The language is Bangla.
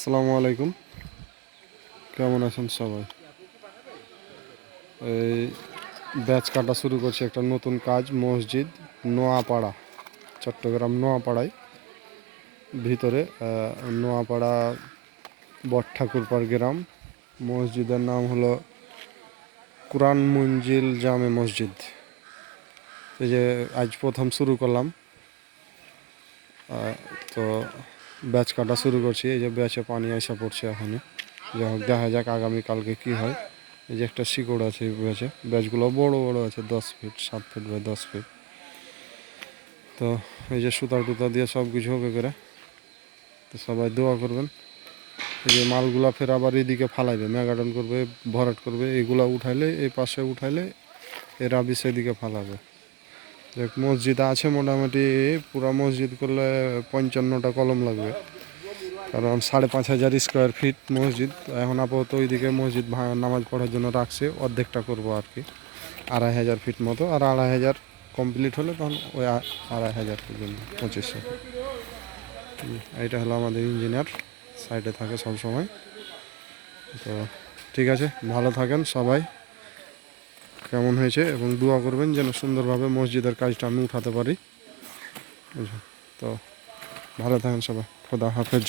আসসালামু আলাইকুম, কেমন আছেন সবাই? এই ব্যাচ কাটা শুরু করছে একটা নতুন কাজ, মসজিদ নোয়াপাড়া, চট্টগ্রাম নোয়াপাড়ায় ভিতরে নোয়াপাড়া বটঠাকুরপাড় গ্রাম। মসজিদের নাম হলো কুরআন মঞ্জিল জামে মসজিদ। এই যে আজ প্রথম শুরু করলাম, তো ব্যাচ কাটা শুরু করছি। এই যে ব্যাচে পানি আসা পড়ছে এখনই, যাই হোক দেখা যাক আগামীকালকে কী হয়। এই যে একটা শিকড় আছে এই ব্যাচে, ব্যাচগুলো বড় বড় আছে, 10 ফিট 7 ফিট বাই 10 ফিট। তো এই যে সুতা টুতা দিয়ে সব কিছু হবে করে, তো সবাই দোয়া করবেন। এই যে মালগুলা ফের আবার এইদিকে ফালাইবে, মেগাডন করবে, ভরাট করবে, এইগুলা উঠাইলে এই পাশে উঠাইলে এরা সেদিকে ফালাবে। দেখ মসজিদ আছে মোটামুটি, পুরা মসজিদ করলে 55টা কলম লাগবে, কারণ 5,500 স্কোয়ার ফিট মসজিদ। এখন আপাতত ওইদিকে মসজিদ নামাজ পড়ার জন্য রাখছে, অর্ধেকটা করব আর কি, 2,500 ফিট মতো। আর 2,500 কমপ্লিট হলে তখন ওই 2,500 পর্যন্ত 2500। এইটা হলো আমাদের ইঞ্জিনিয়ার, সাইডে থাকে সব সময়। তো ঠিক আছে, ভালো থাকেন সবাই। কেমন হয়েছে এবং দোয়া করবেন যেন সুন্দরভাবে মসজিদের কাজটা আমি উঠাতে পারি। তো ভালো থাকেন সবাই, খোদা হাফেজ।